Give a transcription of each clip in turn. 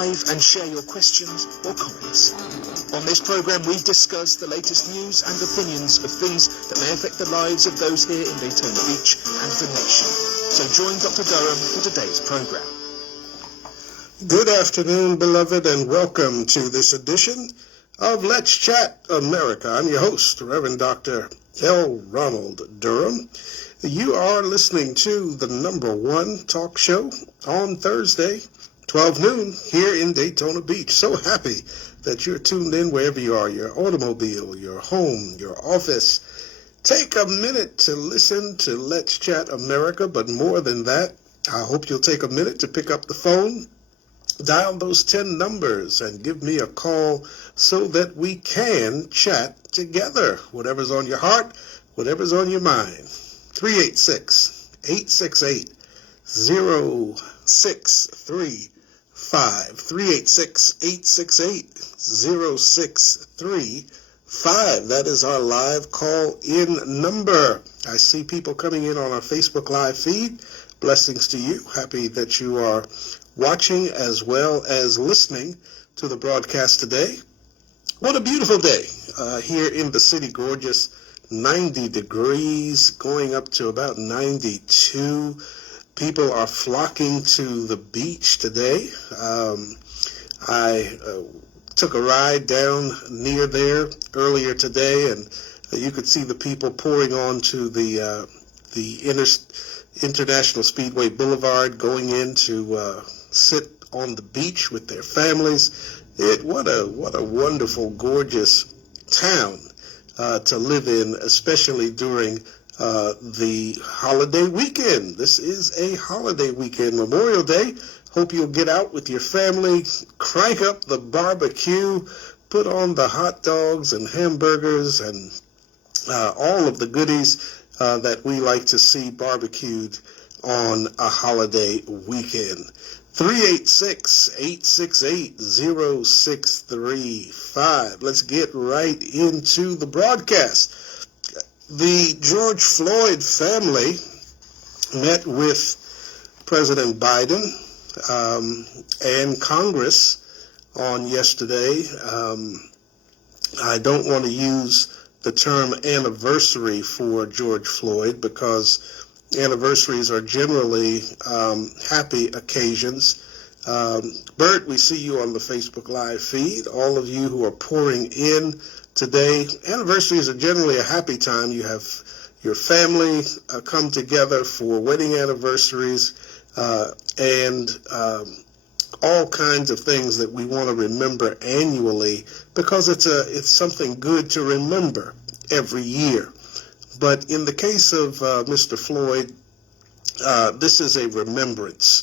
And share your questions or comments. On this program, we discuss the latest news and opinions of things that may affect the lives of those here in Daytona Beach and the nation. So join Dr. Durham for today's program. Good afternoon, beloved, and welcome to this edition of Let's Chat America. I'm your host, Reverend Dr. L. Ronald Durham. You are listening to the #1 talk show on Thursday, 12 noon here in Daytona Beach. So happy that you're tuned in wherever you are, your automobile, your home, your office. Take a minute to listen to Let's Chat America, but more than that, I hope you'll take a minute to pick up the phone, dial those 10 numbers, and give me a call so that we can chat together. Whatever's on your heart, whatever's on your mind. 386-868-0635. 386-868-0635. That is our live call-in number. I see people coming in on our Facebook Live feed. Blessings to you. Happy that you are watching as well as listening to the broadcast today. What a beautiful day here in the city. Gorgeous. 90 degrees, going up to about 92. People are flocking to the beach today. I took a ride down near there earlier today, and you could see the people pouring onto the International Speedway Boulevard, going in to sit on the beach with their families. What a wonderful, gorgeous town to live in, especially during the holiday weekend. This is a holiday weekend, Memorial Day. Hope you'll get out with your family, crank up the barbecue, put on the hot dogs and hamburgers and all of the goodies that we like to see barbecued on a holiday weekend. 386-868-0635. Let's get right into the broadcast. The George Floyd family met with President Biden and Congress on yesterday. I don't want to use the term anniversary for George Floyd because anniversaries are generally happy occasions. Bert, we see you on the Facebook Live feed. All of you who are pouring in today, anniversaries are generally a happy time. You have your family come together for wedding anniversaries and all kinds of things that we want to remember annually because it's something good to remember every year. But in the case of Mr. Floyd, this is a remembrance.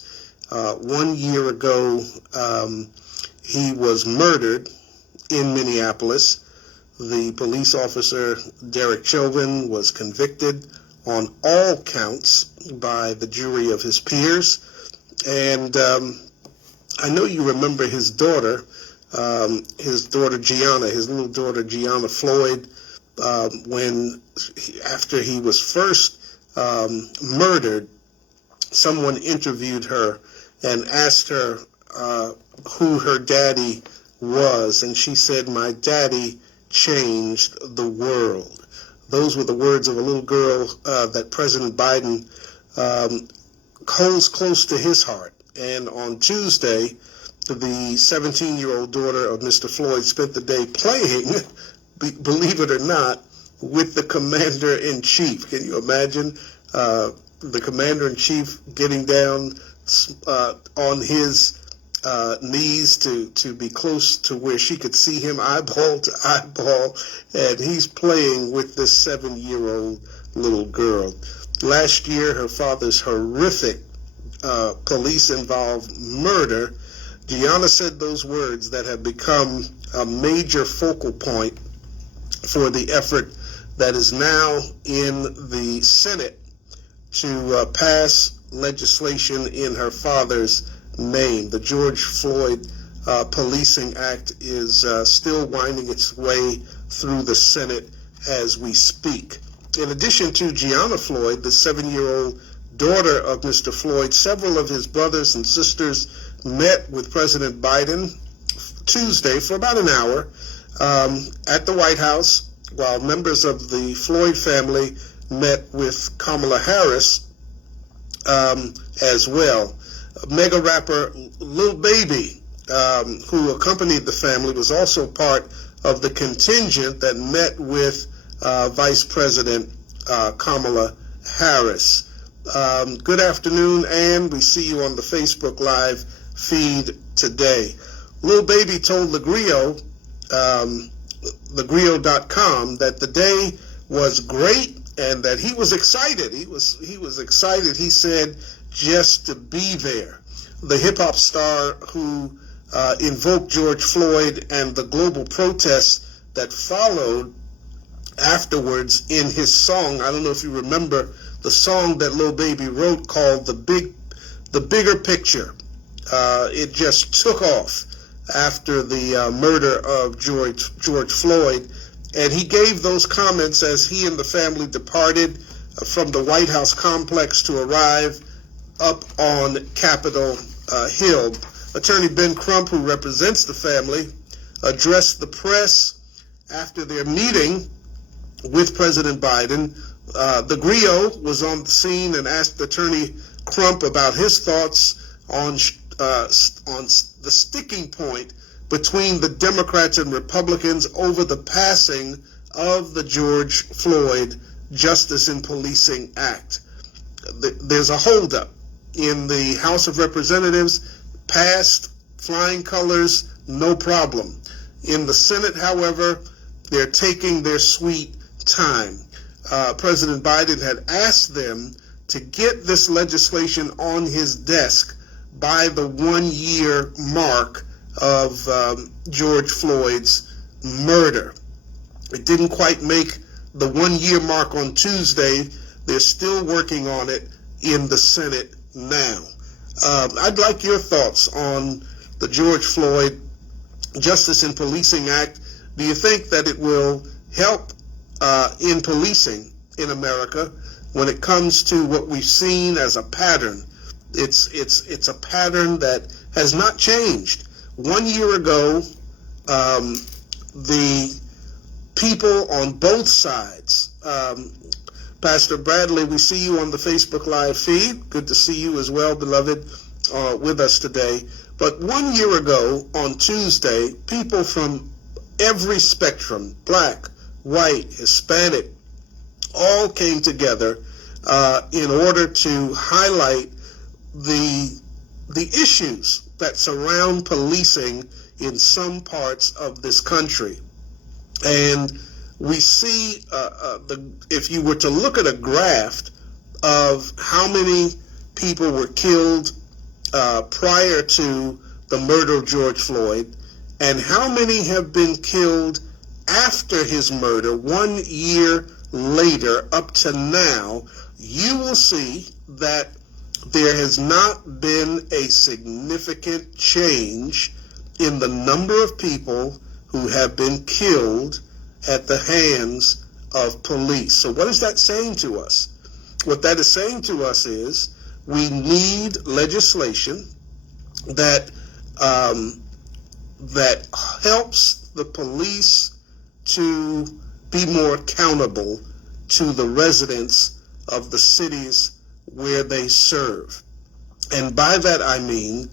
1 year ago, he was murdered in Minneapolis. The police officer, Derek Chauvin, was convicted on all counts by the jury of his peers. And I know you remember his daughter Gianna, his little daughter Gianna Floyd, after he was first murdered, someone interviewed her and asked her who her daddy was, and she said, "My daddy changed the world." Those were the words of a little girl that President Biden holds close to his heart. And on Tuesday, the 17-year-old daughter of Mr. Floyd spent the day playing, believe it or not, with the commander-in-chief. Can you imagine the commander-in-chief getting down on his knees to be close to where she could see him eyeball to eyeball, and he's playing with this 7-year-old little girl. Last year, her father's horrific police-involved murder, Gianna said those words that have become a major focal point for the effort that is now in the Senate to pass legislation in her father's name. The George Floyd Policing Act is still winding its way through the Senate as we speak. In addition to Gianna Floyd, the 7-year-old daughter of Mr. Floyd, several of his brothers and sisters met with President Biden Tuesday for about an hour at the White House, while members of the Floyd family met with Kamala Harris as well. Mega rapper Lil Baby, who accompanied the family, was also part of the contingent that met with Vice President Kamala Harris. Good afternoon, Ann. We see you on the Facebook Live feed today. Lil Baby told Legrio.com that the day was great and that he was excited. He was excited, he said, just to be there. The hip-hop star who invoked George Floyd and the global protests that followed afterwards in his song. I don't know if you remember the song that Lil Baby wrote called The Bigger Picture. It just took off after the murder of George Floyd, and he gave those comments as he and the family departed from the White House complex to arrive up on Capitol Hill. Attorney Ben Crump, who represents the family, addressed the press after their meeting with President Biden. The Griot was on the scene and asked Attorney Crump about his thoughts on the sticking point between the Democrats and Republicans over the passing of the George Floyd Justice in Policing Act. There's a holdup in the House of Representatives, passed, flying colors, no problem. In the Senate, however, they're taking their sweet time. President Biden had asked them to get this legislation on his desk by the 1-year mark of George Floyd's murder. It didn't quite make the 1-year mark on Tuesday. They're still working on it in the Senate now. I'd like your thoughts on the George Floyd Justice in Policing Act. Do you think that it will help in policing in America when it comes to what we've seen as a pattern? It's a pattern that has not changed. 1 year ago, the people on both sides, Pastor Bradley, we see you on the Facebook Live feed. Good to see you as well, beloved, with us today. But 1 year ago on Tuesday, people from every spectrum, black, white, Hispanic, all came together in order to highlight the issues that surround policing in some parts of this country. And we see, if you were to look at a graph of how many people were killed prior to the murder of George Floyd and how many have been killed after his murder 1 year later up to now, you will see that there has not been a significant change in the number of people who have been killed at the hands of police. So what is that saying to us? What that is saying to us is we need legislation that that helps the police to be more accountable to the residents of the cities where they serve. And by that I mean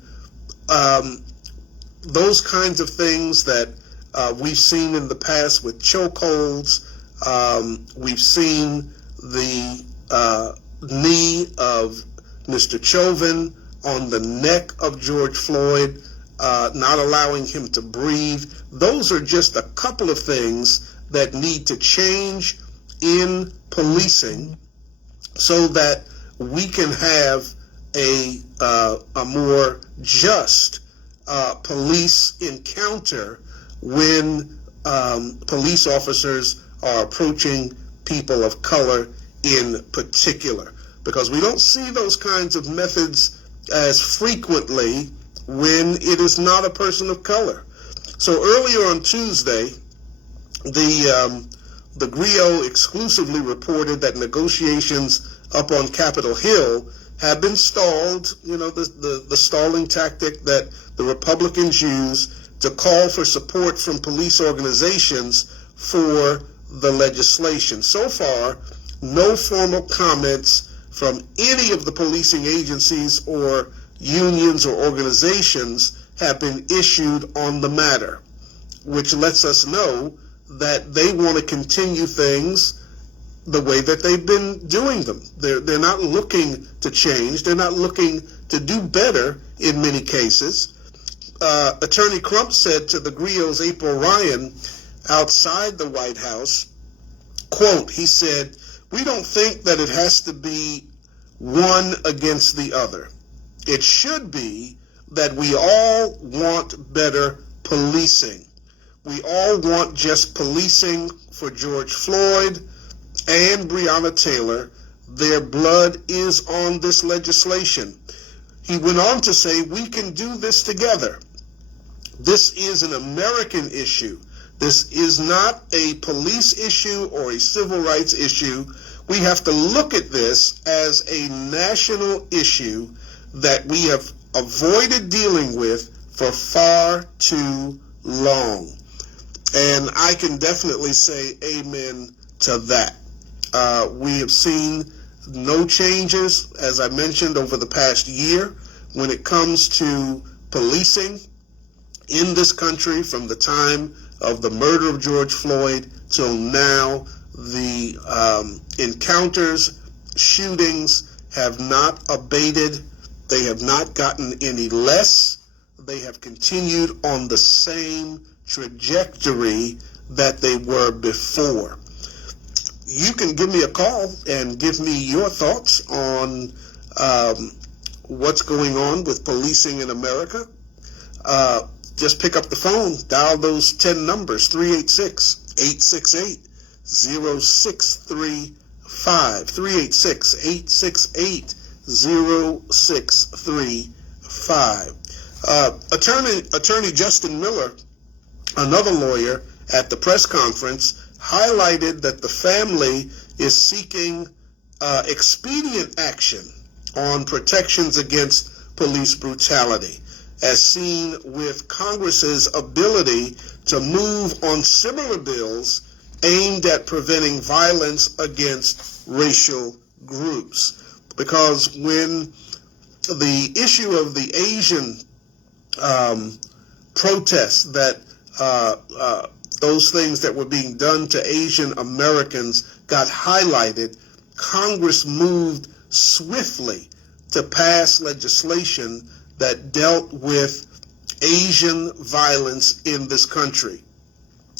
those kinds of things that we've seen in the past with chokeholds. We've seen the knee of Mr. Chauvin on the neck of George Floyd, not allowing him to breathe. Those are just a couple of things that need to change in policing so that we can have a more just police encounter when police officers are approaching people of color in particular, because we don't see those kinds of methods as frequently when it is not a person of color. So earlier on Tuesday, the Griot exclusively reported that negotiations up on Capitol Hill have been stalled, the stalling tactic that the Republicans use to call for support from police organizations for the legislation. So far, no formal comments from any of the policing agencies or unions or organizations have been issued on the matter, which lets us know that they want to continue things the way that they've been doing them. They're not looking to change. They're not looking to do better in many cases. Attorney Crump said to the Grio's April Ryan outside the White House, quote, he said, "We don't think that it has to be one against the other. It should be that we all want better policing. We all want just policing for George Floyd and Breonna Taylor. Their blood is on this legislation." He went on to say, "We can do this together. This is an American issue. This is not a police issue or a civil rights issue. We have to look at this as a national issue that we have avoided dealing with for far too long." And I can definitely say amen to that. We have seen no changes, as I mentioned, over the past year when it comes to policing in this country from the time of the murder of George Floyd till now. The encounters, shootings have not abated. They have not gotten any less. They have continued on the same trajectory that they were before. You can give me a call and give me your thoughts on what's going on with policing in America. Just pick up the phone, dial those 10 numbers, 386-868-0635, 386-868-0635. Attorney Justin Miller, another lawyer, at the press conference, highlighted that the family is seeking expedient action on protections against police brutality, as seen with Congress's ability to move on similar bills aimed at preventing violence against racial groups. Because when the issue of the Asian protests, that those things that were being done to Asian Americans got highlighted, Congress moved swiftly to pass legislation that dealt with Asian violence in this country.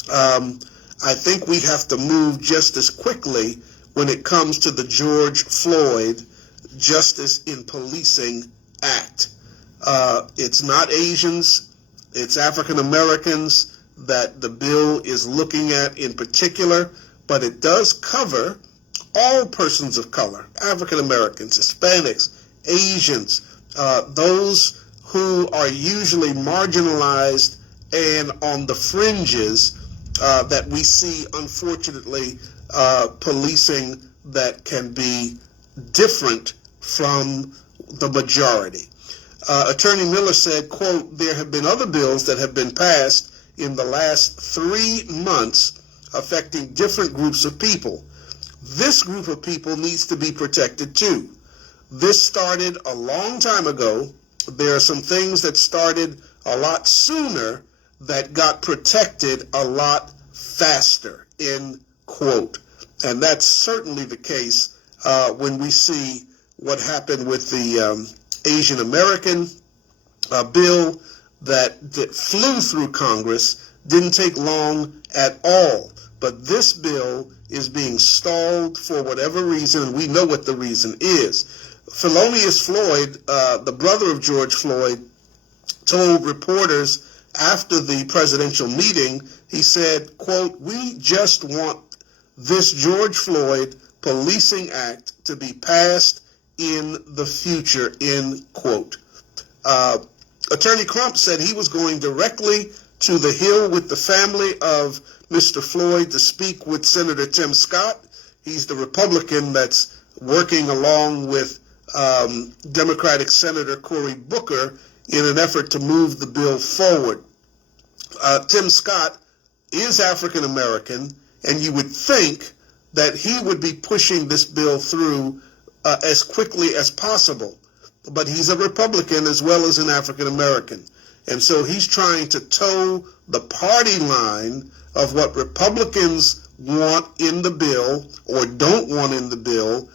I think we have to move just as quickly when it comes to the George Floyd Justice in Policing Act. It's not Asians, it's African Americans that the bill is looking at in particular, but it does cover all persons of color, African Americans, Hispanics, Asians, those who are usually marginalized and on the fringes that we see, unfortunately, policing that can be different from the majority. Attorney Miller said, quote, "There have been other bills that have been passed in the last 3 months affecting different groups of people. This group of people needs to be protected too. This started a long time ago. There are some things that started a lot sooner that got protected a lot faster," end quote. And that's certainly the case when we see what happened with the Asian American bill that flew through Congress, didn't take long at all. But this bill is being stalled for whatever reason. We know what the reason is. Philonius Floyd, the brother of George Floyd, told reporters after the presidential meeting, he said, quote, "We just want this George Floyd Policing Act to be passed in the future," end quote. Attorney Crump said he was going directly to the Hill with the family of Mr. Floyd to speak with Senator Tim Scott. He's the Republican that's working along with Democratic Senator Cory Booker in an effort to move the bill forward. Tim Scott is African American, and you would think that he would be pushing this bill through as quickly as possible. But he's a Republican as well as an African American. And so he's trying to toe the party line of what Republicans want in the bill or don't want in the bill,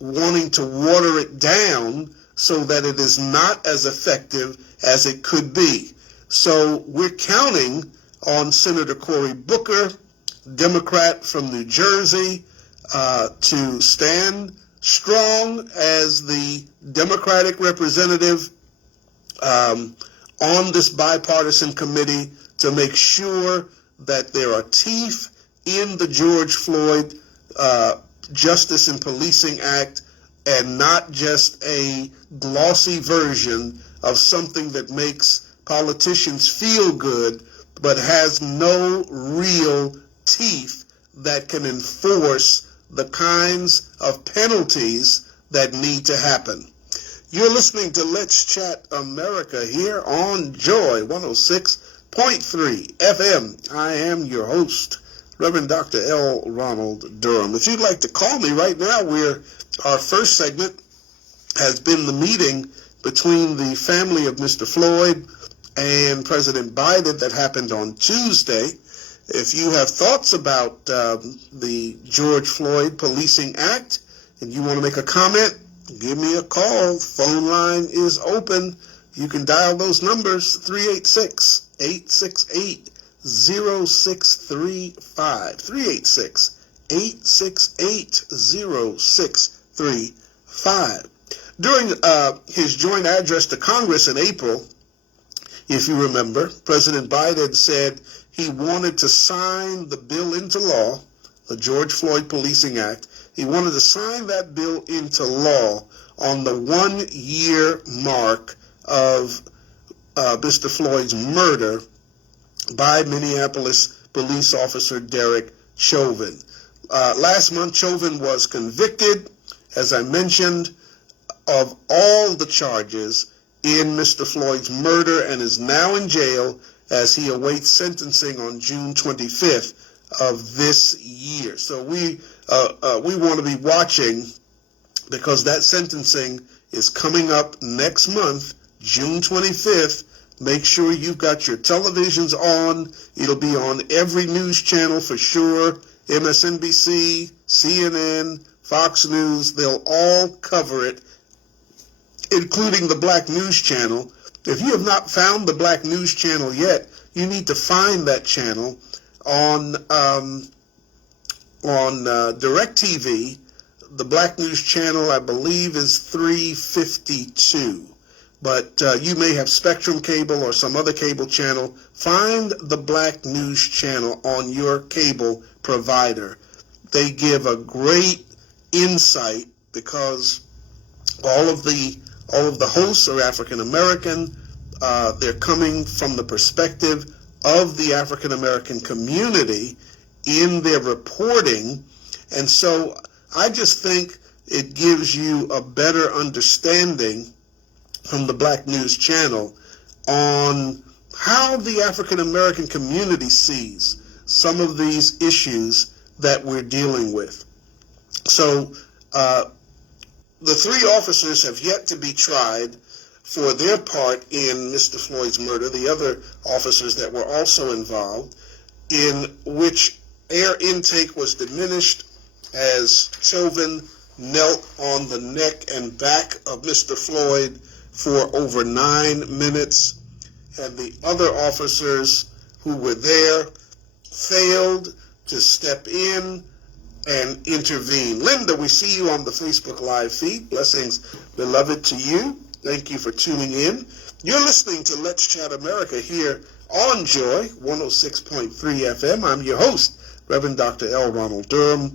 wanting to water it down so that it is not as effective as it could be. So we're counting on Senator Cory Booker, Democrat from New Jersey, to stand strong as the Democratic representative on this bipartisan committee to make sure that there are teeth in the George Floyd Justice and Policing Act and not just a glossy version of something that makes politicians feel good but has no real teeth that can enforce the kinds of penalties that need to happen. You're listening to Let's Chat America here on Joy 106.3 FM. I am your host, Reverend Dr. L. Ronald Durham. If you'd like to call me right now, our first segment has been the meeting between the family of Mr. Floyd and President Biden that happened on Tuesday. If you have thoughts about the George Floyd Policing Act and you want to make a comment, give me a call. Phone line is open. You can dial those numbers, 386-868-0635, 386-868-0635. During his joint address to Congress in April, if you remember, President Biden said he wanted to sign the bill into law, the George Floyd Policing Act. He wanted to sign that bill into law on the 1-year mark of Mr. Floyd's murder by Minneapolis police officer Derek Chauvin. Last month, Chauvin was convicted, as I mentioned, of all the charges in Mr. Floyd's murder and is now in jail as he awaits sentencing on June 25th of this year. So we want to be watching because that sentencing is coming up next month, June 25th. Make sure you've got your televisions on. It'll be on every news channel for sure. MSNBC, CNN, Fox News, they'll all cover it, including the Black News Channel. If you have not found the Black News Channel yet, you need to find that channel on DirecTV. The Black News Channel, I believe, is 352. But you may have Spectrum Cable or some other cable channel. Find the Black News Channel on your cable provider. They give a great insight because all of the hosts are African American. They're coming from the perspective of the African American community in their reporting. And so I just think it gives you a better understanding from the Black News Channel on how the African American community sees some of these issues that we're dealing with. So the 3 officers have yet to be tried for their part in Mr. Floyd's murder, the other officers that were also involved, in which air intake was diminished as Chauvin knelt on the neck and back of Mr. Floyd for over 9 minutes, and the other officers who were there failed to step in and intervene. Linda, we see you on the Facebook Live feed. Blessings, beloved, to you. Thank you for tuning in. You're listening to Let's Chat America here on Joy 106.3 FM. I'm your host, Reverend Dr. L. Ronald Durham.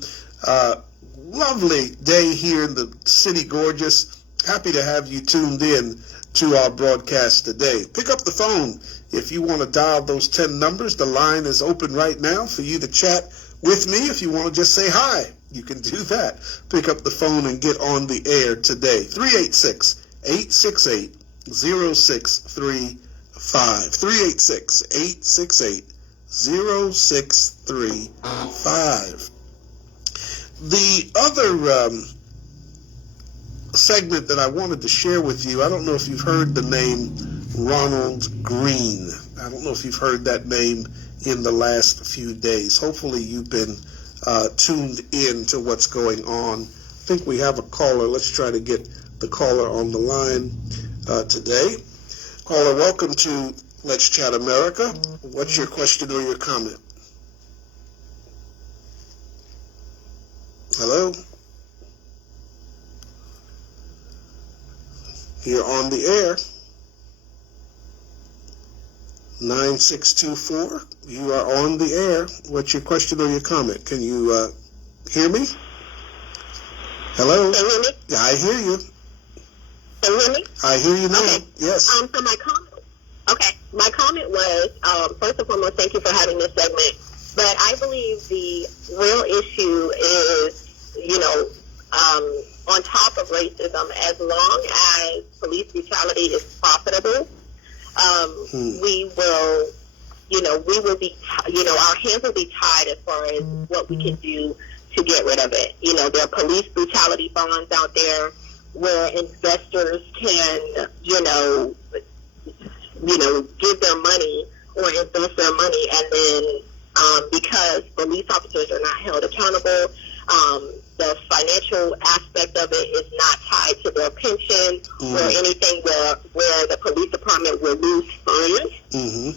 Lovely day here in the city, gorgeous. Happy to have you tuned in to our broadcast today. Pick up the phone if you want to dial those 10 numbers. The line is open right now for you to chat with me. If you want to just say hi, you can do that. Pick up the phone and get on the air today. 386-868-0635. 386-868-0635. The other segment that I wanted to share with you, I don't know if you've heard the name Ronald Green. I don't know if you've heard that name in the last few days. Hopefully you've been tuned in to what's going on. I think we have a caller. Let's try to get the caller on the line today. Caller, welcome to Let's Chat America. What's your question or your comment? Hello? You're on the air. 9624. You are on the air. What's your question or your comment? Can you hear me? Hello? Can you hear me? Yeah, I hear you. Can you hear me? I hear you now. Okay. Yes. So my comment was, first and foremost, thank you for having this segment. But I believe the real issue is, on top of racism, as long as police brutality is profitable, we will be, our hands will be tied as far as what we can do to get rid of it. There are police brutality bonds out there where investors can, give their money or invest their money, and then because police officers are not held accountable, the financial aspect of it is not tied to their pension or anything where the police department will lose funds.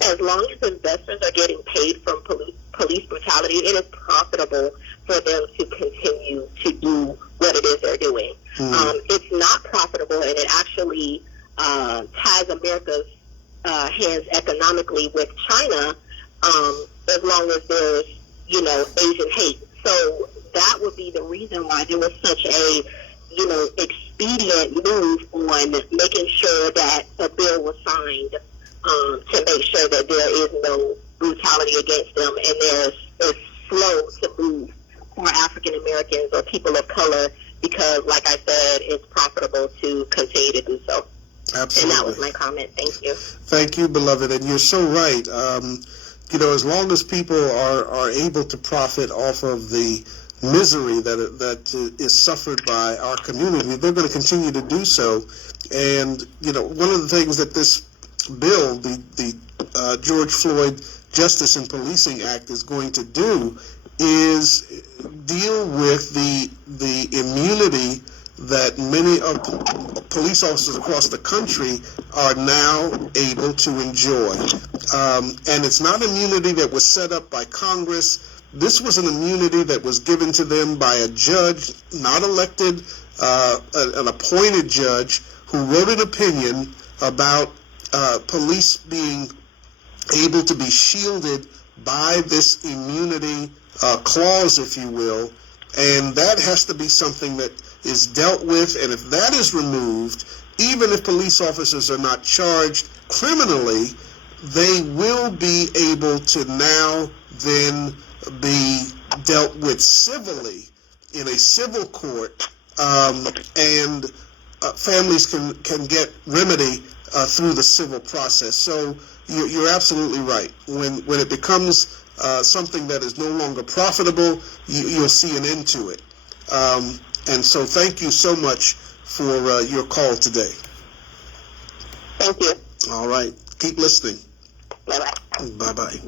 As long as investors are getting paid from police brutality, it is profitable for them to continue to do what it is they're doing. It's not profitable, and it actually ties America's hands economically with China, as long as there's, Asian hate. So that would be the reason why there was such a, expedient move on making sure that a bill was signed to make sure that there is no brutality against them, and it's slow to move for African Americans or people of color because, like I said, it's profitable to continue to do so. Absolutely. And that was my comment. Thank you. Thank you, beloved. And you're so right. As long as people are able to profit off of the misery that is suffered by our community, they're going to continue to do so. And, one of the things that this bill, the George Floyd Justice and Policing Act, is going to do is deal with the immunity that many of police officers across the country are now able to enjoy. And it's not immunity that was set up by Congress. This was an immunity that was given to them by a judge, not elected, an appointed judge who wrote an opinion about police being able to be shielded by this immunity clause, if you will. And that has to be something that is dealt with, and if that is removed, even if police officers are not charged criminally, they will be able to now then be dealt with civilly in a civil court, and families can get remedy through the civil process. So you're absolutely right. When it becomes something that is no longer profitable, you'll see an end to it. And so thank you so much for your call today. Thank you. All right. Keep listening. Bye-bye. Bye-bye.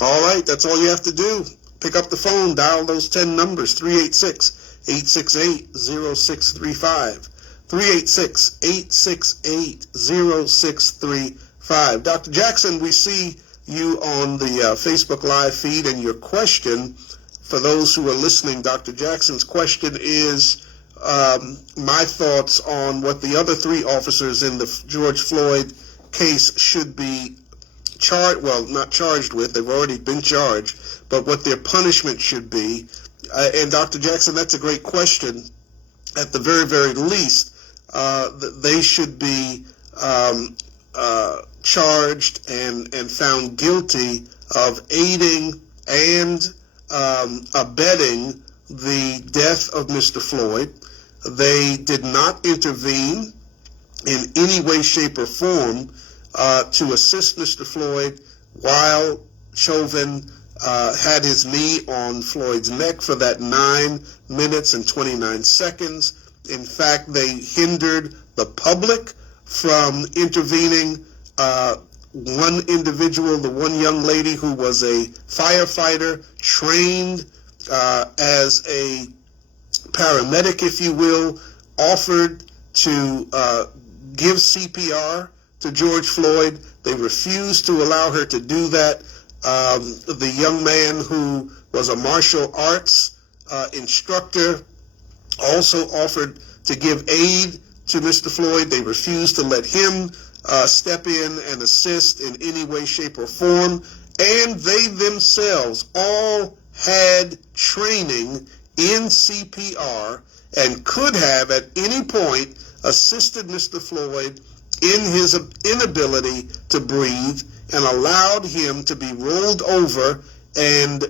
All right. That's all you have to do. Pick up the phone. Dial those 10 numbers. 386-868-0635. 386-868-0635. Dr. Jackson, we see you on the Facebook Live feed, and your question, for those who are listening, Dr. Jackson's question is my thoughts on what the other three officers in the George Floyd case should be not charged with. They've already been charged, but what their punishment should be. And Dr. Jackson, that's a great question. At the very, very least, they should be charged and found guilty of aiding and abetting the death of Mr. Floyd. They did not intervene in any way, shape, or form to assist Mr. Floyd while Chauvin had his knee on Floyd's neck for that 9 minutes and 29 seconds. In fact, they hindered the public from intervening. One individual, the one young lady who was a firefighter, trained as a paramedic, if you will, offered to give CPR to George Floyd. They refused to allow her to do that. The young man who was a martial arts instructor also offered to give aid to Mr. Floyd. They refused to let him step in and assist in any way, shape, or form. And they themselves all had training in CPR and could have at any point assisted Mr. Floyd in his inability to breathe and allowed him to be rolled over and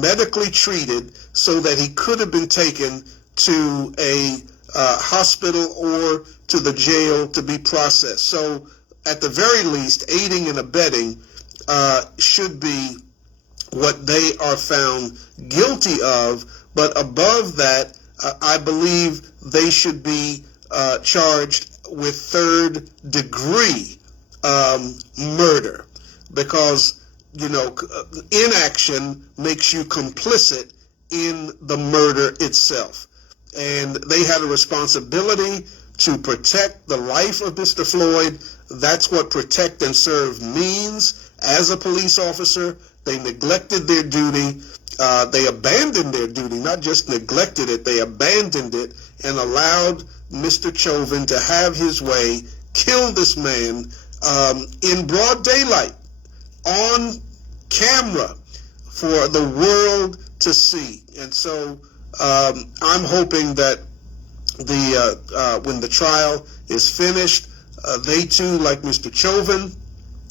medically treated so that he could have been taken to a hospital or to the jail to be processed. So at the very least, aiding and abetting should be what they are found guilty of. But above that, I believe they should be charged with third-degree murder, because, you know, inaction makes you complicit in the murder itself. And they had a responsibility to protect the life of Mr. Floyd. That's what protect and serve means. As a police officer, they neglected their duty. They abandoned their duty, not just neglected it, they abandoned it and allowed Mr. Chauvin to have his way, kill this man in broad daylight, on camera, for the world to see. And so I'm hoping that when the trial is finished, they too, like Mr. Chauvin,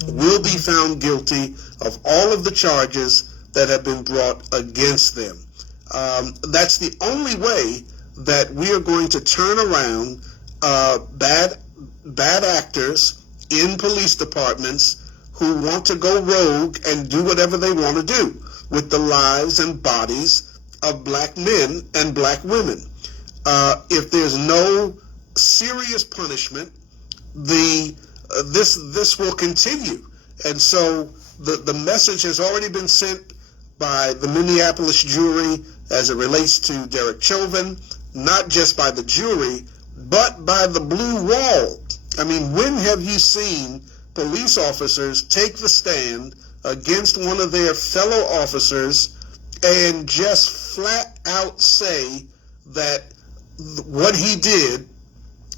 will be found guilty of all of the charges that have been brought against them. That's the only way that we are going to turn around bad actors in police departments who want to go rogue and do whatever they want to do with the lives and bodies of black men and black women. If there's no serious punishment, this will continue. And so the message has already been sent by the Minneapolis jury as it relates to Derek Chauvin, not just by the jury, but by the blue wall. I mean, when have you seen police officers take the stand against one of their fellow officers and just flat out say that what he did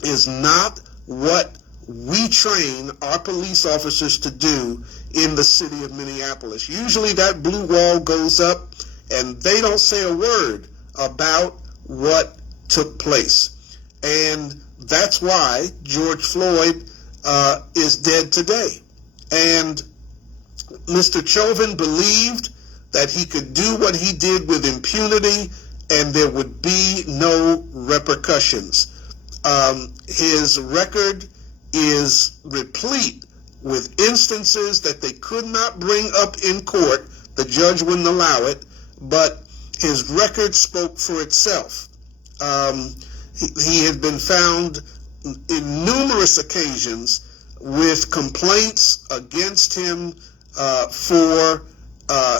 is not what we train our police officers to do in the city of Minneapolis? Usually that blue wall goes up and they don't say a word about what took place. And that's why George Floyd is dead today. And Mr. Chauvin believed that he could do what he did with impunity and there would be no repercussions. His record is replete with instances that they could not bring up in court. The judge wouldn't allow it, but his record spoke for itself. He had been found in numerous occasions with complaints against him for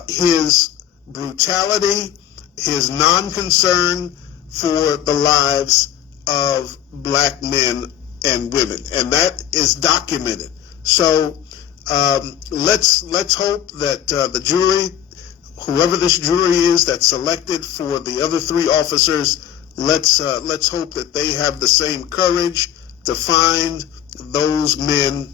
his brutality, his non-concern for the lives of black men and women, and that is documented. So let's hope that the jury, whoever this jury is that's selected for the other three officers, let's hope that they have the same courage to find those men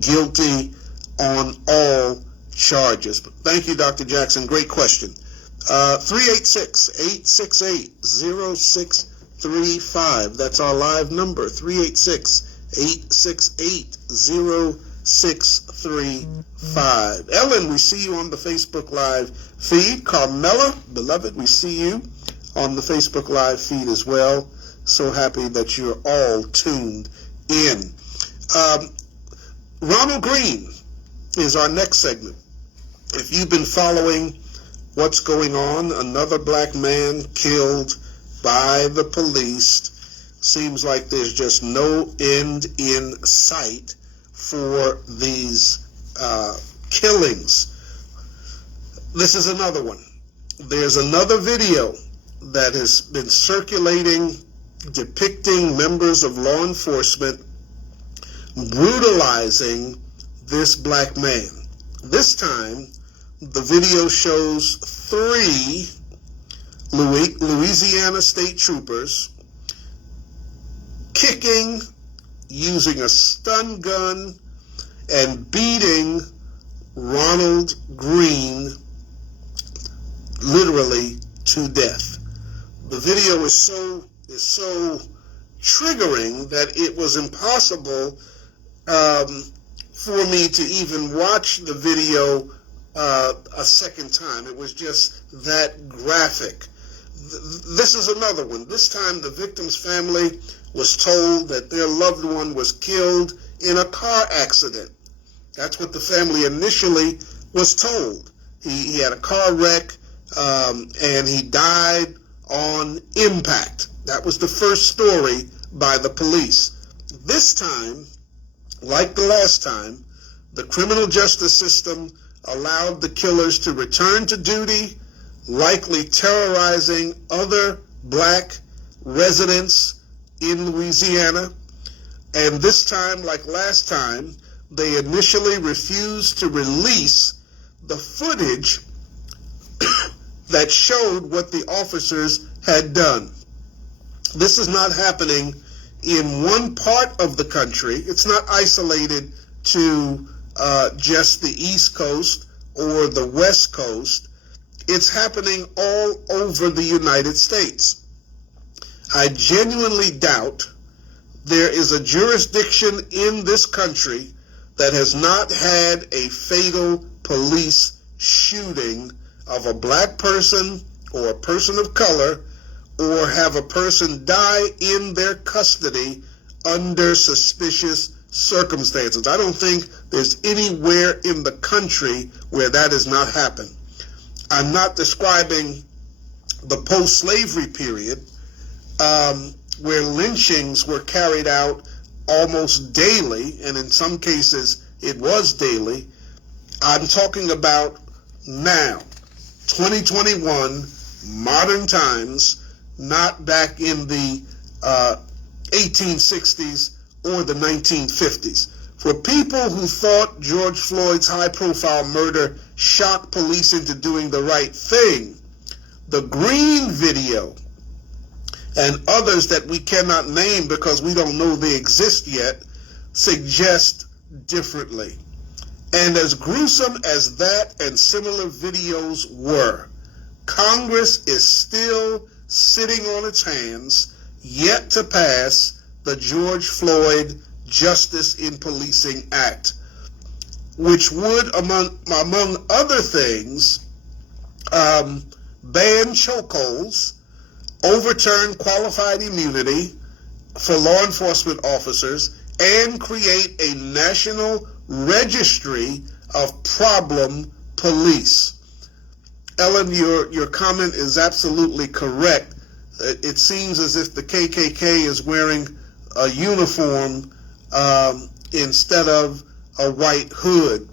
guilty on all charges. But thank you, Dr. Jackson. Great question. 386-868-0635. That's our live number, 386-868-0635. 635. Ellen, we see you on the Facebook Live feed. Carmela, beloved, we see you on the Facebook Live feed as well. So happy that you're all tuned in. Ronald Green is our next segment. If you've been following what's going on, another black man killed by the police. Seems like there's just no end in sight for these killings. This is another one. There's another video that has been circulating depicting members of law enforcement brutalizing this black man. This time, the video shows 3 Louisiana state troopers kicking, using a stun gun, and beating Ronald Green literally to death. The video is so triggering that it was impossible for me to even watch the video a second time. It was just that graphic. This is another one. This time the victim's family was told that their loved one was killed in a car accident. That's what the family initially was told. He had a car wreck and he died on impact. That was the first story by the police. This time, like the last time, the criminal justice system allowed the killers to return to duty, likely terrorizing other black residents in Louisiana. And this time, like last time, they initially refused to release the footage that showed what the officers had done. This is not happening in one part of the country. It's not isolated to just the East Coast or the West Coast. It's happening all over the United States. I genuinely doubt there is a jurisdiction in this country that has not had a fatal police shooting of a black person or a person of color, or have a person die in their custody under suspicious circumstances. I don't think there's anywhere in the country where that has not happened. I'm not describing the post-slavery period, where lynchings were carried out almost daily, and in some cases it was daily. I'm talking about now, 2021, modern times, not back in the 1860s or the 1950s. For people who thought George Floyd's high-profile murder shocked police into doing the right thing, the Green video and others that we cannot name because we don't know they exist yet suggest differently. And as gruesome as that and similar videos were, Congress is still sitting on its hands, yet to pass the George Floyd Justice in Policing Act, which would, among other things, ban chokeholds, overturn qualified immunity for law enforcement officers, and create a national registry of problem police. Ellen, your comment is absolutely correct. It seems as if the KKK is wearing a uniform instead of a white hood.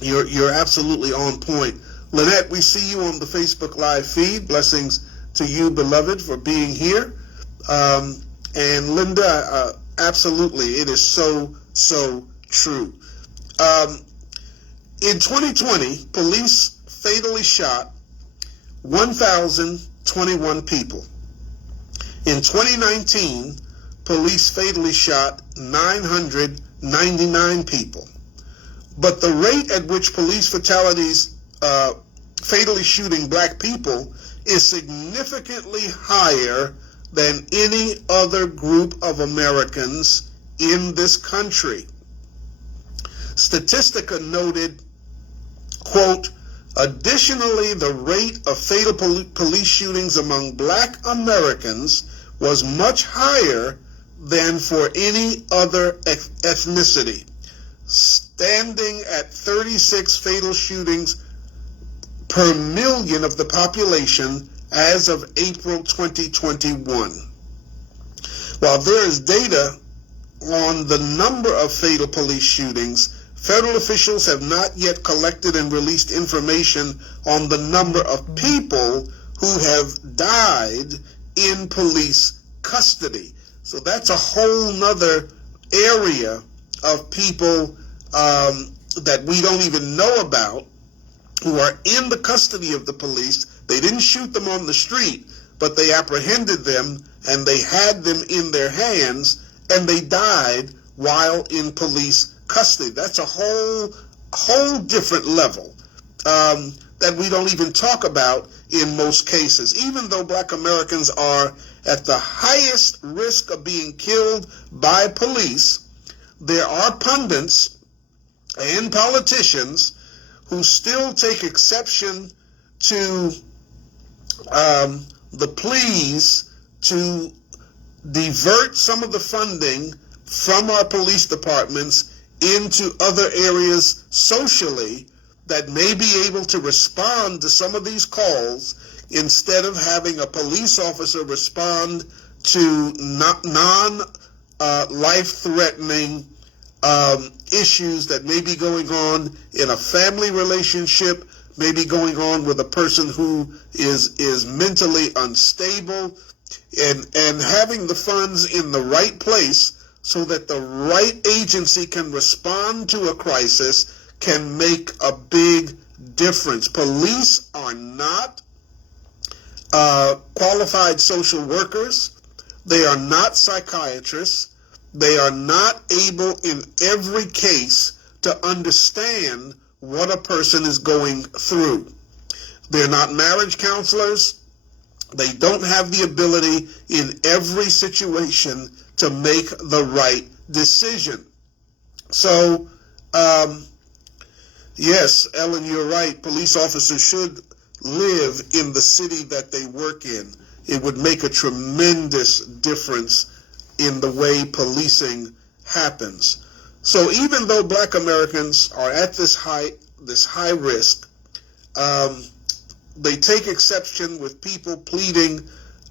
You're absolutely on point. Lynette, we see you on the Facebook Live feed. Blessings to you, beloved, for being here. And Linda, absolutely, it is so true. In 2020, police fatally shot 1,021 people. In 2019, police fatally shot 999 people. But the rate at which police fatalities fatally shooting black people is significantly higher than any other group of Americans in this country. Statistica noted, quote, additionally, the rate of fatal police shootings among Black Americans was much higher than for any other ethnicity, standing at 36 fatal shootings per million of the population as of April 2021. While there is data on the number of fatal police shootings, federal officials have not yet collected and released information on the number of people who have died in police custody. So that's a whole nother area of people that we don't even know about who are in the custody of the police. They didn't shoot them on the street, but they apprehended them and they had them in their hands and they died while in police custody. That's a whole different level that we don't even talk about in most cases. Even though Black Americans are at the highest risk of being killed by police, there are pundits and politicians who still take exception to the pleas to divert some of the funding from our police departments into other areas socially that may be able to respond to some of these calls instead of having a police officer respond to non-life-threatening issues that may be going on in a family relationship, may be going on with a person who is mentally unstable, and having the funds in the right place so that the right agency can respond to a crisis can make a big difference. Police are not qualified social workers. They are not psychiatrists. They are not able in every case to understand what a person is going through. They're not marriage counselors. They don't have the ability in every situation to make the right decision. So, yes, Ellen, you're right. Police officers should live in the city that they work in. It would make a tremendous difference in the way policing happens. So even though Black Americans are at this high risk, they take exception with people pleading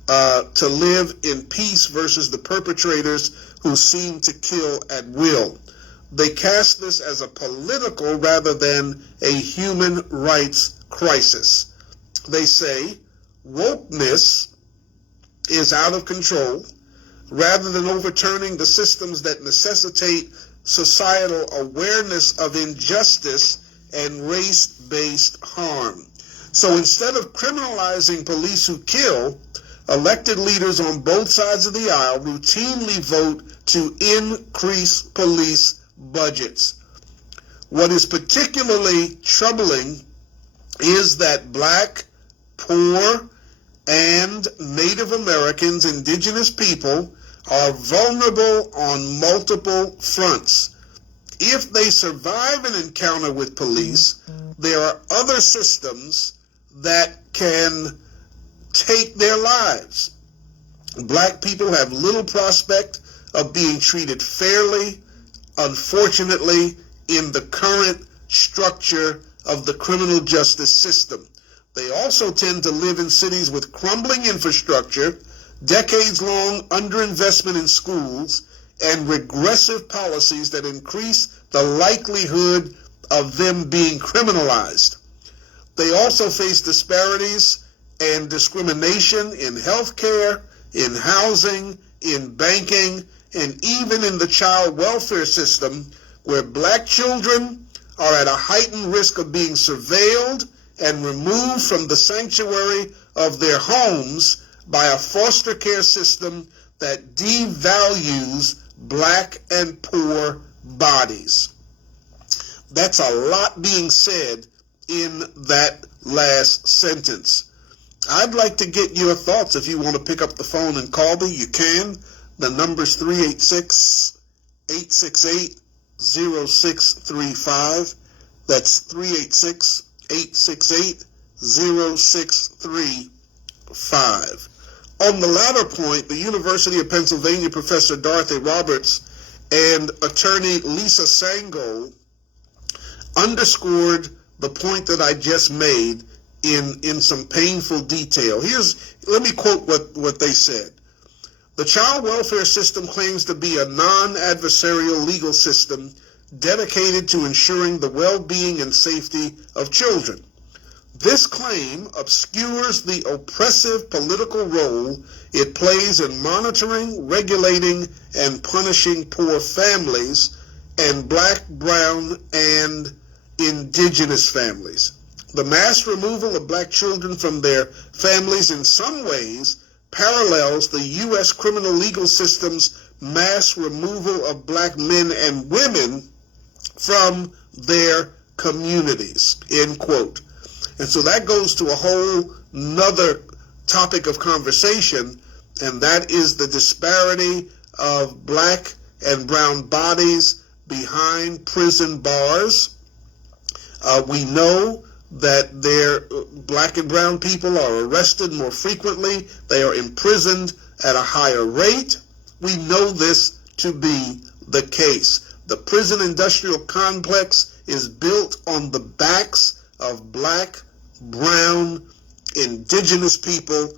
to live in peace versus the perpetrators who seem to kill at will. They cast this as a political rather than a human rights crisis. They say wokeness is out of control rather than overturning the systems that necessitate societal awareness of injustice and race-based harm. So instead of criminalizing police who kill, elected leaders on both sides of the aisle routinely vote to increase police budgets. What is particularly troubling is that Black, poor, and Native Americans, indigenous people, are vulnerable on multiple fronts. If they survive an encounter with police, there are other systems that can take their lives. Black people have little prospect of being treated fairly, unfortunately, in the current structure of the criminal justice system. They also tend to live in cities with crumbling infrastructure, decades-long underinvestment in schools, and regressive policies that increase the likelihood of them being criminalized. They also face disparities and discrimination in healthcare, in housing, in banking, and even in the child welfare system, where Black children are at a heightened risk of being surveilled and removed from the sanctuary of their homes by a foster care system that devalues Black and poor bodies. That's a lot being said in that last sentence. I'd like to get your thoughts. If you want to pick up the phone and call me, you can. The number's 386-868-7224. 386-868-0635. That's 386-868-0635. On the latter point, the University of Pennsylvania professor Dorothy Roberts and attorney Lisa Sango underscored the point that I just made in some painful detail. Let me quote what they said. The child welfare system claims to be a non-adversarial legal system dedicated to ensuring the well-being and safety of children. This claim obscures the oppressive political role it plays in monitoring, regulating, and punishing poor families and black, brown, and indigenous families. The mass removal of black children from their families in some ways parallels the U.S. criminal legal system's mass removal of black men and women from their communities, end quote. And so that goes to a whole nother topic of conversation, and that is the disparity of black and brown bodies behind prison bars. We know that black and brown people are arrested more frequently. They are imprisoned at a higher rate. We know this to be the case. The prison industrial complex is built on the backs of black, brown, indigenous people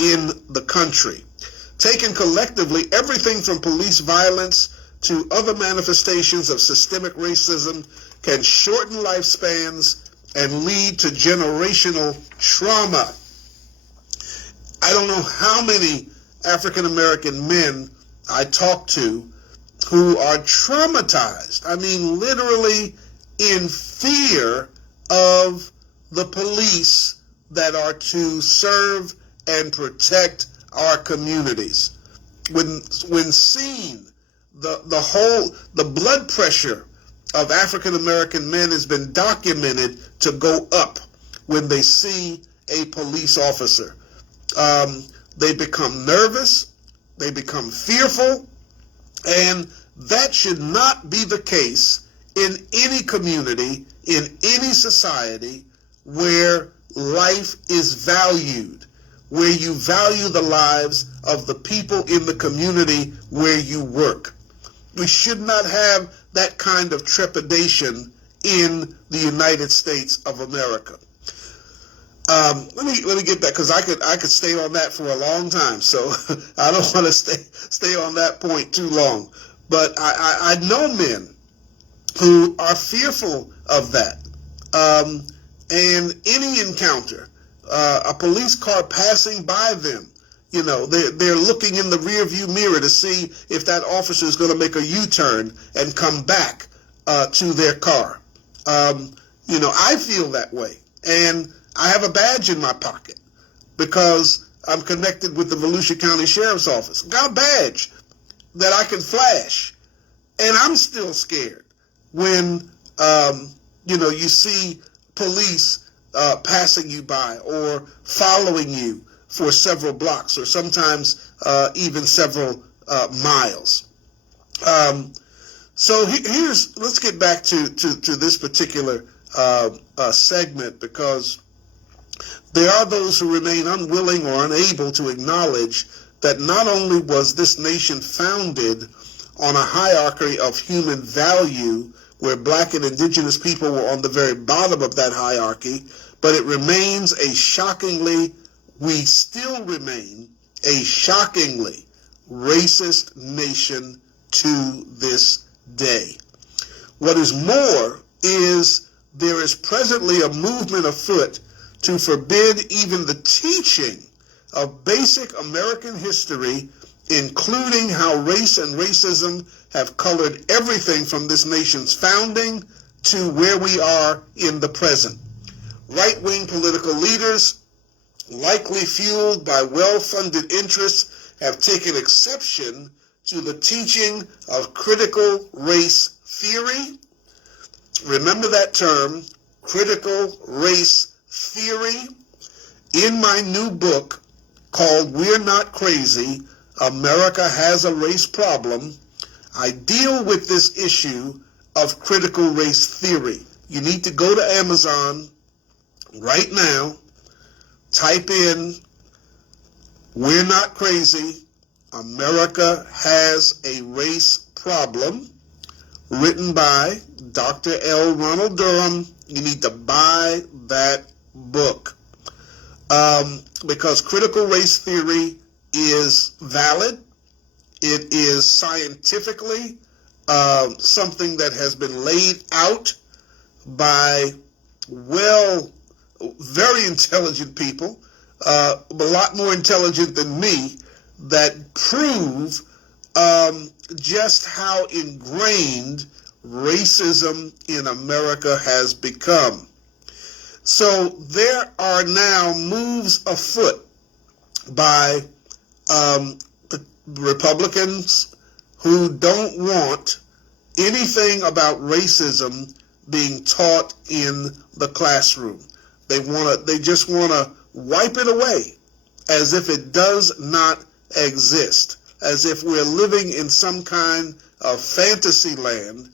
in the country. Taken collectively, everything from police violence to other manifestations of systemic racism can shorten lifespans and lead to generational trauma. I don't know how many African American men I talk to who are traumatized. I mean, literally in fear of the police that are to serve and protect our communities. When seen, the blood pressure of African American men has been documented to go up when they see a police officer. They become nervous, they become fearful, and that should not be the case in any community, in any society where life is valued, where you value the lives of the people in the community where you work. We should not have that kind of trepidation in the United States of America. Let me get back, because I could stay on that for a long time, so I don't want to stay on that point too long. But I know men who are fearful of that. And any encounter, a police car passing by them, you know, they're looking in the rear view mirror to see if that officer is going to make a U-turn and come back to their car. You know, I feel that way. And I have a badge in my pocket because I'm connected with the Volusia County Sheriff's Office. Got a badge that I can flash. And I'm still scared when, you know, you see police passing you by or following you for several blocks or sometimes even several miles. So let's get back to this particular segment, because there are those who remain unwilling or unable to acknowledge that not only was this nation founded on a hierarchy of human value where black and indigenous people were on the very bottom of that hierarchy, but we still remain a shockingly racist nation to this day. What is more is there is presently a movement afoot to forbid even the teaching of basic American history, including how race and racism have colored everything from this nation's founding to where we are in the present. Right-wing political leaders, likely fueled by well-funded interests, have taken exception to the teaching of critical race theory. Remember that term, critical race theory. In my new book called We're Not Crazy, America Has a Race Problem, I deal with this issue of critical race theory. You need to go to Amazon right now, type in "We're Not Crazy, America Has a Race Problem," written by Dr. L. Ronald Durham. You need to buy that book because critical race theory is valid. It is scientifically something that has been laid out by very intelligent people, a lot more intelligent than me, that prove just how ingrained racism in America has become. So there are now moves afoot by Republicans who don't want anything about racism being taught in the classroom. They just want to wipe it away as if it does not exist, as if we're living in some kind of fantasy land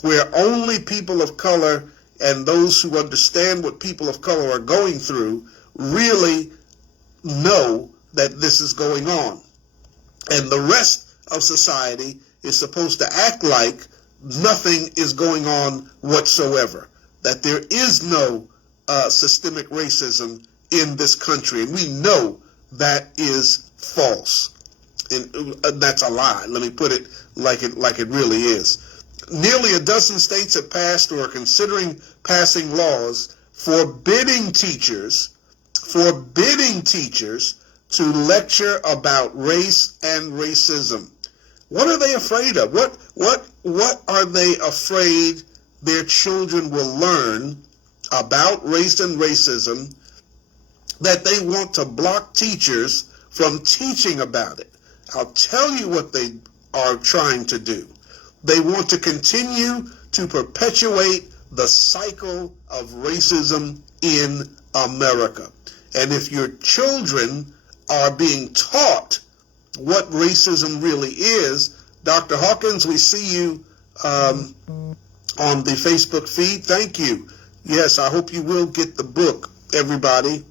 where only people of color and those who understand what people of color are going through really know that this is going on. And the rest of society is supposed to act like nothing is going on whatsoever, that there is no systemic racism in this country. And we know that is false. And that's a lie. Let me put it like it really is. Nearly a dozen states have passed or are considering passing laws forbidding teachers to lecture about race and racism. What are they afraid of? What are they afraid their children will learn about race and racism that they want to block teachers from teaching about it? I'll tell you what they are trying to do. They want to continue to perpetuate the cycle of racism in America. And if your children are being taught what racism really is, Dr. Hawkins, we see you on the Facebook feed. Thank you. Yes, I hope you will get the book, everybody.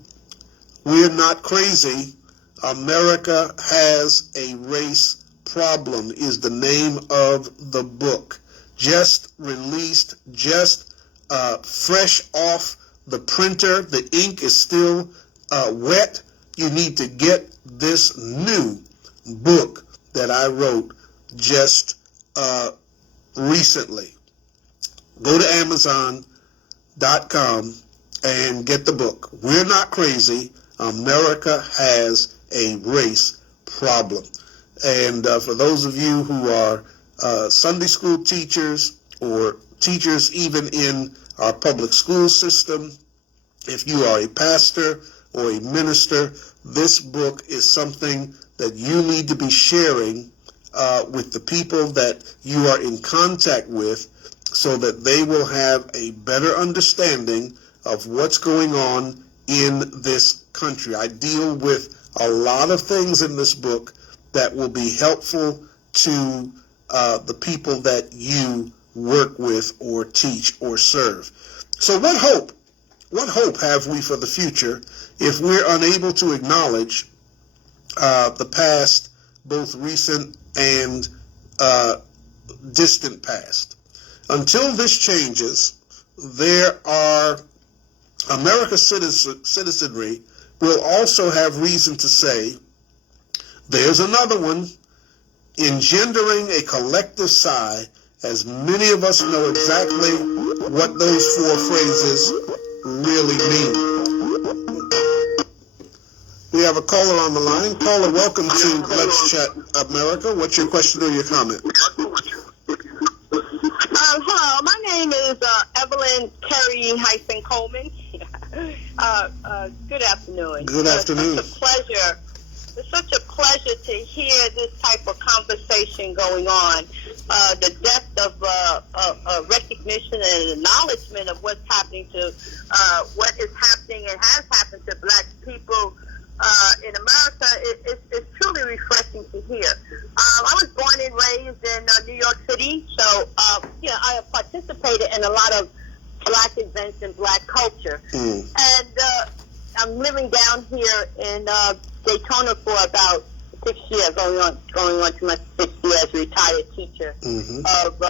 We're Not Crazy. America Has a Race Problem is the name of the book. Just released, just fresh off the printer. The ink is still wet. You need to get this new book that I wrote just recently. Go to Amazon.com and get the book. We're Not Crazy. America Has a Race Problem. And for those of you who are Sunday school teachers or teachers even in our public school system, if you are a pastor or a minister, this book is something that you need to be sharing with the people that you are in contact with so that they will have a better understanding of what's going on in this country. I deal with a lot of things in this book that will be helpful to the people that you work with or teach or serve. So what hope have we for the future if we're unable to acknowledge the past, both recent and distant past? Until this changes, America's citizenry will also have reason to say, there's another one, engendering a collective sigh, as many of us know exactly what those four phrases really mean. We have a caller on the line. Caller, welcome to Let's Chat America. What's your question or your comment? Hello, my name is Evelyn Carey-Coleman. Good afternoon. Good afternoon. It's such a pleasure to hear this type of conversation going on. The depth of recognition and acknowledgement of what's happening to what is happening and has happened to black people in America is truly refreshing to hear. I was born and raised in New York City, so I have in black culture. Mm. And I'm living down here in Daytona for about 6 years, going on to my 6th year as a retired teacher of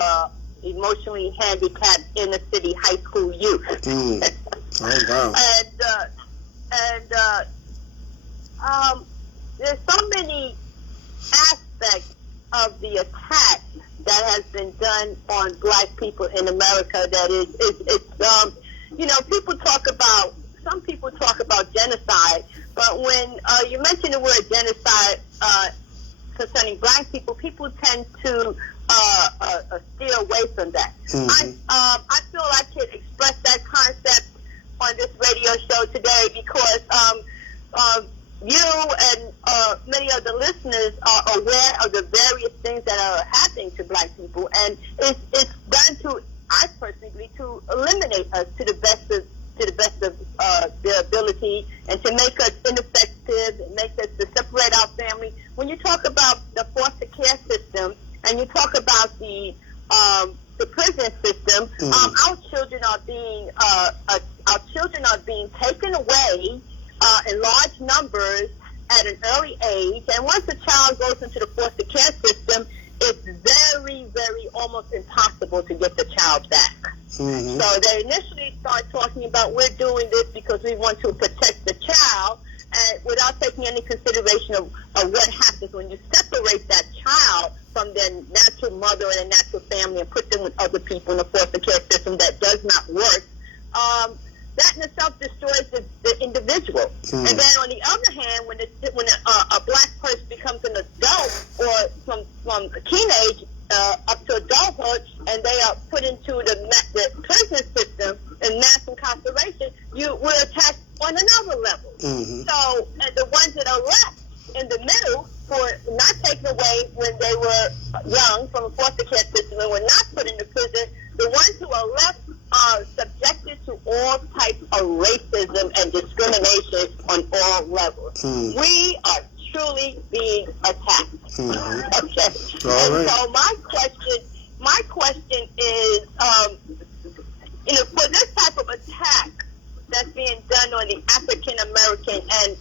emotionally handicapped inner city high school youth. Mm. Oh, wow. There's so many aspects of the attack that has been done on black people in America that it's some people talk about genocide, but when you mention the word genocide concerning black people, people tend to steer away from that. I feel I can express that concept on this radio show today because you and many of the listeners are aware of the various things that are happening to black people, and it's done to, I personally believe, to eliminate us to the best of their ability, and to make us ineffective, and make us to separate our family. When you talk about the foster care system, and you talk about the prison system, our children are being taken away in large numbers at an early age. And once a child goes into the foster care system, it's very, very almost impossible to get the child back. Mm-hmm. So they initially start talking about, we're doing this because we want to protect the child, and without taking any consideration of what happens when you separate that child from their natural mother and their natural family and put them with other people in the foster care system. That does not work. That in itself destroys the individual. And then on the other hand, when a black person becomes an adult, or from teenage up to adulthood, and they are put into the prison system and mass incarceration, we're attacked on another level. So the ones that are left in the middle, for not taken away when they were young from a foster care system and were not put into prison, the ones who are left are subjected to all types of racism and discrimination on all levels. We are truly being attacked. Okay. All right. So my question is, for this type of attack that's being done on the African American and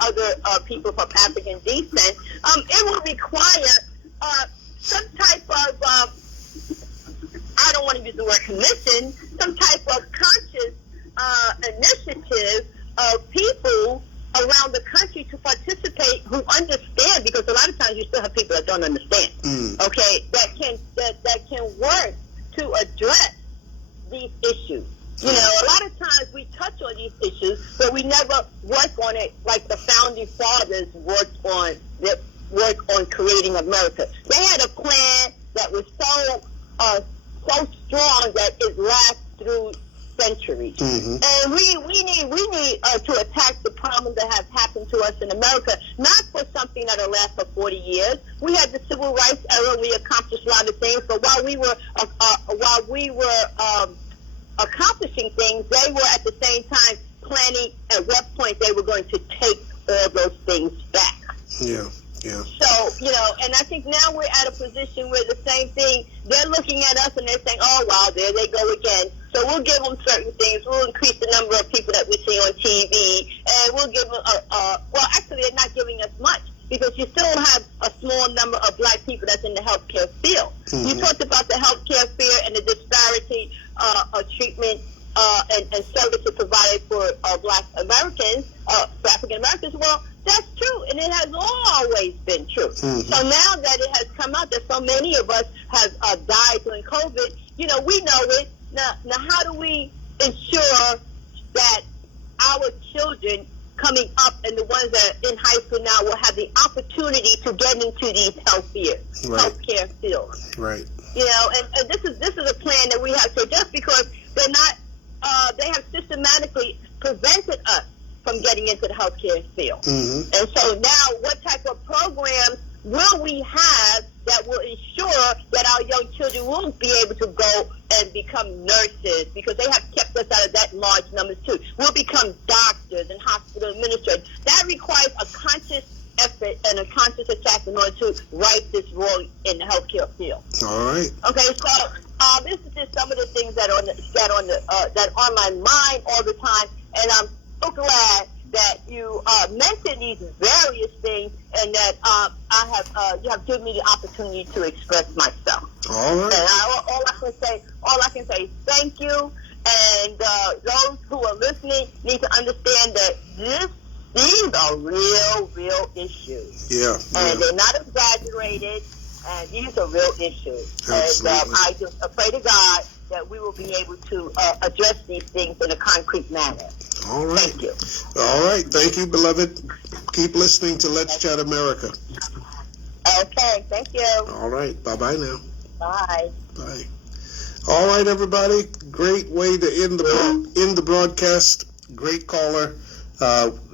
other people from African descent, it will require some type of I don't want to use the word commission, some type of conscious initiative of people around the country to participate who understand, because a lot of times you still have people that don't understand, okay, that can work to address these issues. You know, a lot of times we touch on these issues, but we never work on it like the founding fathers worked on creating America. They had a plan that was so strong that it lasts through centuries. And we need to attack the problems that have happened to us in America, not for something that'll last for 40 years. We had the civil rights era, we accomplished a lot of things, but while we were accomplishing things, they were at the same time planning at what point they were going to take all those things back. Yeah. So, and I think now we're at a position where the same thing, they're looking at us and they're saying, oh, wow, there they go again. So we'll give them certain things. We'll increase the number of people that we see on TV, and we'll give them, well, actually, they're not giving us much, because you still have a small number of black people that's in the healthcare field. You talked about the healthcare field and the disparity of treatment and services provided for black Americans, for African Americans. Well, that's true, and it has always been true. So now that it has come out that so many of us have died during COVID, we know it. Now, how do we ensure that our children coming up and the ones that are in high school now will have the opportunity to get into these healthcare fields? Right. And this is a plan that we have to adjust, because they're not. They have systematically prevented us from getting into the healthcare field. And so now, what type of programs will we have that will ensure that our young children will be able to go and become nurses, because they have kept us out of that large numbers too. We'll become doctors and hospital administrators. That requires a conscious effort and a conscious attack in order to right this wrong in the healthcare field. All right. Okay, so this is just some of the things that are on my these various things, and that you have given me the opportunity to express myself. All right. And all I can say is thank you. And those who are listening need to understand that these are real issues. Yeah. And they're not exaggerated, and these are real issues. Absolutely. And I just pray to God that we will be able to address these things in a concrete manner. All right. Thank you. All right. Thank you, beloved. Keep listening to Let's Chat America. Okay. Thank you. All right. Bye-bye now. Bye. Bye. All right, everybody. Great way to end the broadcast. Great caller.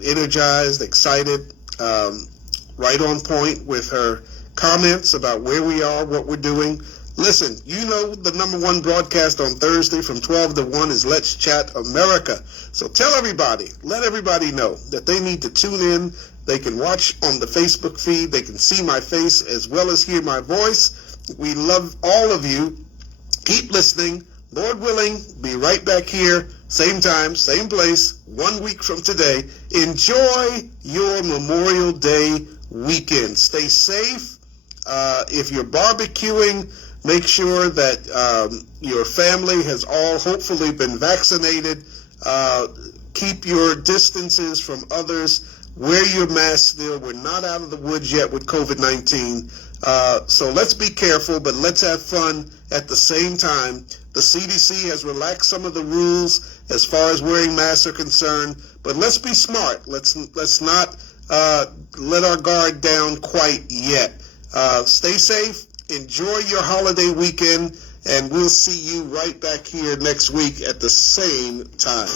Energized, excited, right on point with her comments about where we are, what we're doing. Listen, you know the number one broadcast on Thursday from 12 to 1 is Let's Chat America. So tell everybody, let everybody know that they need to tune in. They can watch on the Facebook feed. They can see my face as well as hear my voice. We love all of you. Keep listening. Lord willing, be right back here, same time, same place, 1 week from today. Enjoy your Memorial Day weekend. Stay safe. If you're barbecuing, make sure that your family has all hopefully been vaccinated. Keep your distances from others. Wear your mask still. We're not out of the woods yet with COVID-19. So let's be careful, but let's have fun at the same time. The CDC has relaxed some of the rules as far as wearing masks are concerned, but let's be smart. Let's not let our guard down quite yet. Stay safe. Enjoy your holiday weekend, and we'll see you right back here next week at the same time.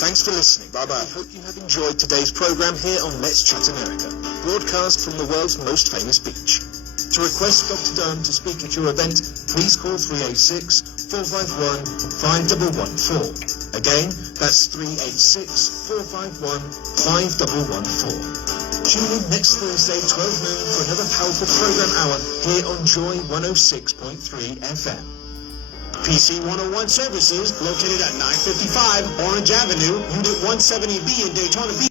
Thanks for listening. Bye-bye. I hope you have enjoyed today's program here on Let's Chat America, broadcast from the world's most famous beach. To request Dr. Dunn to speak at your event, please call 386-451-5114. Again, that's 386-451-5114. Tune in next Thursday, 12 noon, for another powerful program hour here on Joy 106.3 FM. PC 101 services located at 955 Orange Avenue, Unit 170B in Daytona Beach.